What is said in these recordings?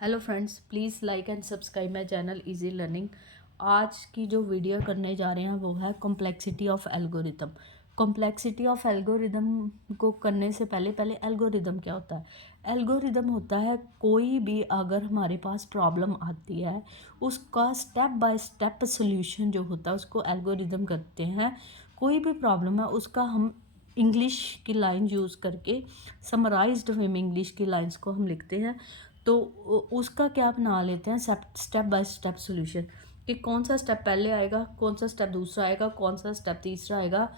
Hello friends, please like and subscribe my channel easy learning. आज की जो video करने जा रहे हैं वो है complexity of algorithm. Complexity of algorithm को करने से पहले पहले एल्गोरिदम क्या होता है? एल्गोरिदम होता है कोई भी अगर हमारे पास प्रॉब्लम आती है उसका स्टेप बाय स्टेप सोल्यूशन जो होता है उसको एल्गोरिदम करते हैं। कोई भी प्रॉब्लम है उसका हम इंग्लिश की लाइन यूज़ करके समराइज्ड वे में इंग्लिश की लाइंस को हम लिखते हैं। तो उसका क्या बना लेते हैं स्टेप बाय स्टेप सॉल्यूशन कि कौन सा स्टेप पहले आएगा, कौन सा स्टेप दूसरा आएगा, कौन सा स्टेप तीसरा आएगा,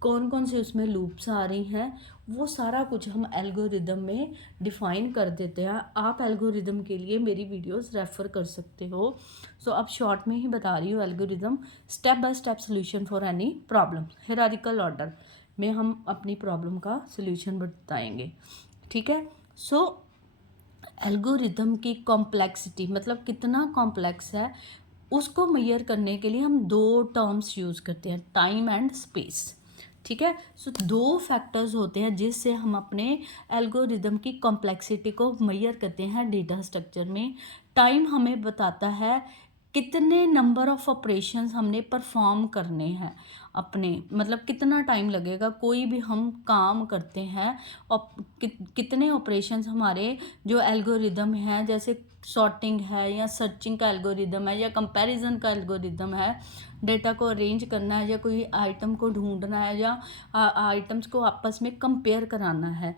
कौन कौन से उसमें लूप्स आ रही हैं, वो सारा कुछ हम एल्गोरिदम में डिफ़ाइन कर देते हैं। आप एल्गोरिदम के लिए मेरी वीडियोस रेफ़र कर सकते हो। सो अब शॉर्ट में ही बता रही हूँ algorithm step by step solution for any problem hierarchical order में हम अपनी प्रॉब्लम का सॉल्यूशन बताएंगे। ठीक है। सो एल्गोरिदम की कॉम्प्लेक्सिटी मतलब कितना कॉम्प्लेक्स है उसको मेजर करने के लिए हम दो टर्म्स यूज़ करते हैं, टाइम एंड स्पेस। ठीक है। सो दो फैक्टर्स होते हैं जिससे हम अपने एल्गोरिदम की कॉम्प्लेक्सिटी को मेजर करते हैं डेटा स्ट्रक्चर में। टाइम हमें बताता है कितने नंबर ऑफ ऑपरेशंस हमने परफॉर्म करने हैं, अपने मतलब कितना टाइम लगेगा कोई भी हम काम करते हैं और कितने ऑपरेशंस हमारे जो एल्गोरिदम हैं जैसे सॉर्टिंग है या सर्चिंग का एल्गोरिदम है या कंपैरिजन का एल्गोरिदम है, डेटा को अरेंज करना है या कोई आइटम को ढूंढना है या आइटम्स को आपस में कंपेयर कराना है,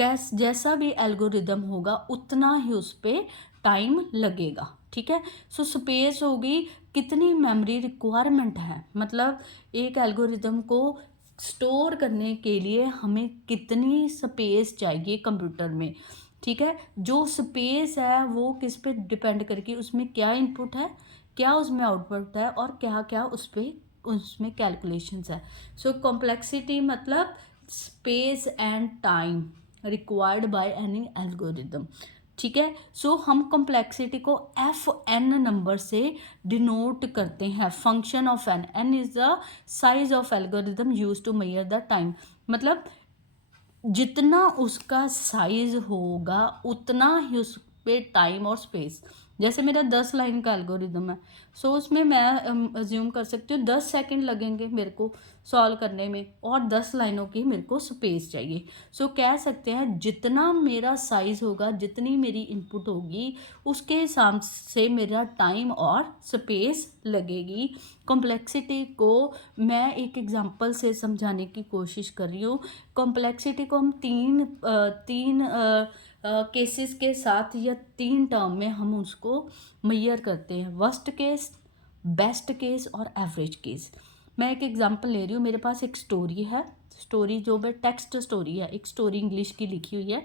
जैसा भी एल्गोरिदम होगा उतना ही उस पर टाइम लगेगा। ठीक है। सो स्पेस होगी कितनी मेमोरी रिक्वायरमेंट है, मतलब एक एल्गोरिदम को स्टोर करने के लिए हमें कितनी स्पेस चाहिए कंप्यूटर में। ठीक है। जो स्पेस है वो किस पे डिपेंड करके उसमें क्या इनपुट है, क्या उसमें आउटपुट है और क्या क्या उसमें कैलकुलेशंस है। सो कॉम्प्लेक्सिटी मतलब space and time required by any algorithm. ठीक है। सो हम कॉम्प्लेक्सिटी को एफ एन नंबर से डिनोट करते हैं। Function of N, N is the size of algorithm use to measure the time. मतलब जितना उसका साइज होगा उतना ही उस पे टाइम और स्पेस। जैसे मेरा 10 लाइन का एल्गोरिदम है, सो उसमें मैं अज्यूम कर सकती हूँ 10 सेकंड लगेंगे मेरे को सॉल्व करने में और 10 लाइनों की मेरे को स्पेस चाहिए। सो कह सकते हैं जितना मेरा साइज होगा, जितनी मेरी इनपुट होगी उसके हिसाब से मेरा टाइम और स्पेस लगेगी। कॉम्प्लेक्सिटी को मैं एक एग्जांपल से समझाने की कोशिश कर रही हूँ। कॉम्प्लेक्सिटी को हम तीन केसेस के साथ या 3 टर्म में हम उसको मेजर करते हैं, वर्स्ट केस, बेस्ट केस और एवरेज केस। मैं एक एग्जांपल ले रही हूँ। मेरे पास एक स्टोरी है, स्टोरी जो है टेक्स्ट स्टोरी है, एक स्टोरी इंग्लिश की लिखी हुई है।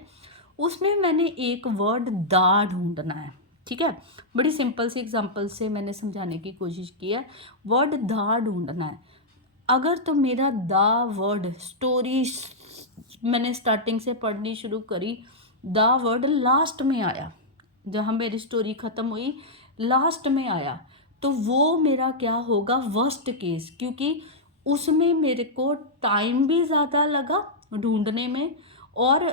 उसमें मैंने एक वर्ड दा ढूंढना है। ठीक है। बड़ी सिंपल सी एग्जांपल से मैंने समझाने की कोशिश की है। वर्ड दा ढूंढना है। अगर तो मेरा दा वर्ड स्टोरी मैंने स्टार्टिंग से पढ़नी शुरू करी, दा वर्ड लास्ट में आया, जहाँ मेरी स्टोरी ख़त्म हुई लास्ट में आया, तो वो मेरा क्या होगा, वर्स्ट केस, क्योंकि उसमें मेरे को टाइम भी ज़्यादा लगा ढूंढने में और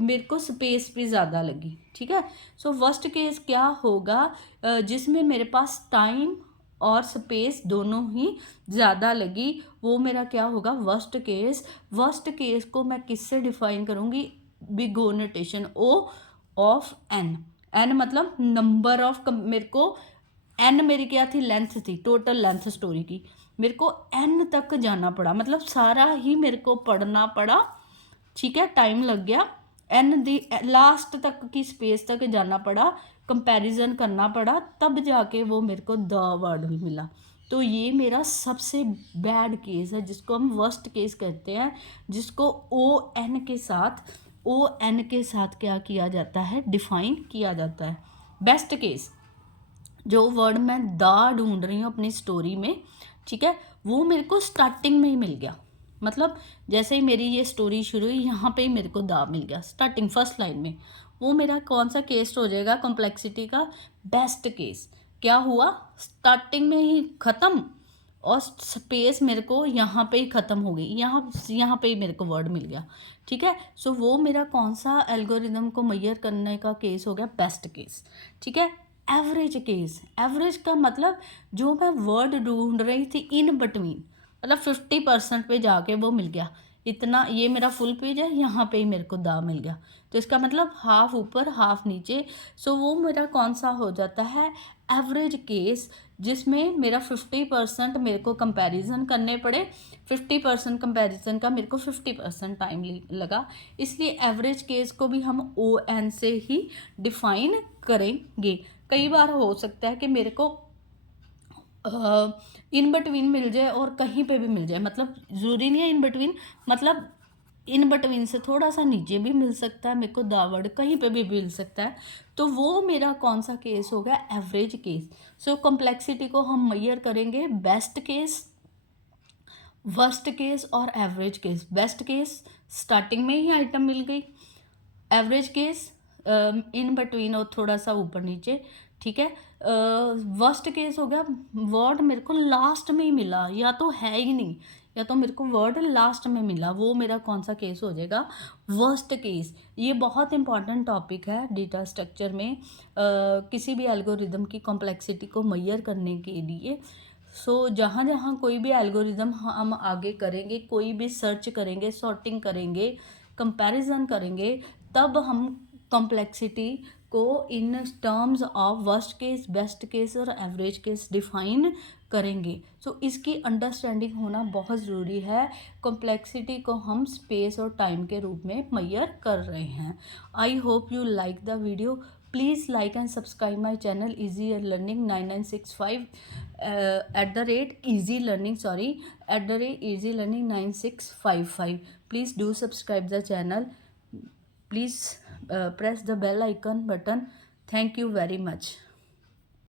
मेरे को स्पेस भी ज़्यादा लगी। ठीक है। सो वर्स्ट केस क्या होगा, जिसमें मेरे पास टाइम और स्पेस दोनों ही ज़्यादा लगी, वो मेरा क्या होगा, वर्स्ट केस। वर्स्ट केस को मैं किससे डिफाइन करूँगी, big O notation, O of N. N मतलब नंबर ऑफ, मेरे को एन मेरी क्या थी, लेंथ थी, टोटल लेंथ स्टोरी की। मेरे को एन तक जाना पड़ा, मतलब सारा ही मेरे को पढ़ना पड़ा। ठीक है। टाइम लग गया। एन दी लास्ट तक की स्पेस तक जाना पड़ा, कंपैरिजन करना पड़ा, तब जाके वो मेरे को द वर्ड मिला। तो ये मेरा सबसे बैड केस है जिसको हम वर्स्ट केस कहते हैं, जिसको ओ एन के साथ क्या किया जाता है, डिफाइन किया जाता है। बेस्ट केस, जो वर्ड मैं दा ढूंढ रही हूँ अपनी स्टोरी में, ठीक है, वो मेरे को स्टार्टिंग में ही मिल गया। मतलब जैसे ही मेरी ये स्टोरी शुरू हुई यहाँ पे ही मेरे को दा मिल गया स्टार्टिंग फर्स्ट लाइन में। वो मेरा कौन सा केस हो जाएगा कॉम्प्लेक्सिटी का, बेस्ट केस। क्या हुआ, स्टार्टिंग में ही ख़त्म और स्पेस मेरे को यहाँ पे ही ख़त्म हो गई, यहाँ पे ही मेरे को वर्ड मिल गया, ठीक है। सो वो मेरा कौन सा एल्गोरिदम को मेजर करने का केस हो गया, बेस्ट केस, ठीक है। एवरेज केस, एवरेज का मतलब जो मैं वर्ड ढूंढ रही थी इन बिटवीन, मतलब 50% पे जाके वो मिल गया, इतना, ये मेरा फुल पेज है, यहाँ पे ही मेरे को दा मिल गया, तो इसका मतलब हाफ ऊपर हाफ नीचे। सो वो मेरा कौन सा हो जाता है, एवरेज केस, जिसमें मेरा 50% मेरे को कंपैरिजन करने पड़े, 50% कंपैरिजन का मेरे को 50% टाइम लगा, इसलिए एवरेज केस को भी हम ON से ही डिफाइन करेंगे। कई बार हो सकता है कि मेरे को इन बिटवीन मिल जाए और कहीं पे भी मिल जाए, मतलब ज़रूरी नहीं है इन बिटवीन, मतलब इन बिटवीन से थोड़ा सा नीचे भी मिल सकता है मेरे को, दावड़ कहीं पे भी मिल सकता है, तो वो मेरा कौन सा केस हो गया, एवरेज केस। सो कॉम्प्लेक्सिटी को हम मेजर करेंगे बेस्ट केस, वर्स्ट केस और average case. Best case starting में ही आइटम मिल गई, एवरेज केस इन बिटवीन और थोड़ा सा ऊपर नीचे, ठीक है। वर्स्ट केस हो गया वर्ड मेरे को लास्ट में ही मिला, या तो है ही नहीं, या तो मेरे को वर्ड लास्ट में मिला, वो मेरा कौन सा केस हो जाएगा, वर्स्ट केस। ये बहुत इंपॉर्टेंट टॉपिक है डेटा स्ट्रक्चर में, किसी भी एल्गोरिदम की कॉम्प्लेक्सिटी को मेजर करने के लिए। सो जहाँ जहाँ कोई भी एल्गोरिदम हम आगे करेंगे, कोई भी सर्च करेंगे, सॉर्टिंग करेंगे, कंपैरिजन करेंगे, तब हम कॉम्प्लेक्सिटी को in terms of worst case, best case और एवरेज केस डिफाइन करेंगे। सो इसकी अंडरस्टैंडिंग होना बहुत ज़रूरी है। कॉम्प्लेक्सिटी को हम स्पेस और टाइम के रूप में मेजर कर रहे हैं। I hope you like the video. Please like and subscribe my channel easy learning 9965 @easy learning, sorry, @easy learning 9655. Please do subscribe the channel. Please press the bell icon button. Thank you very much.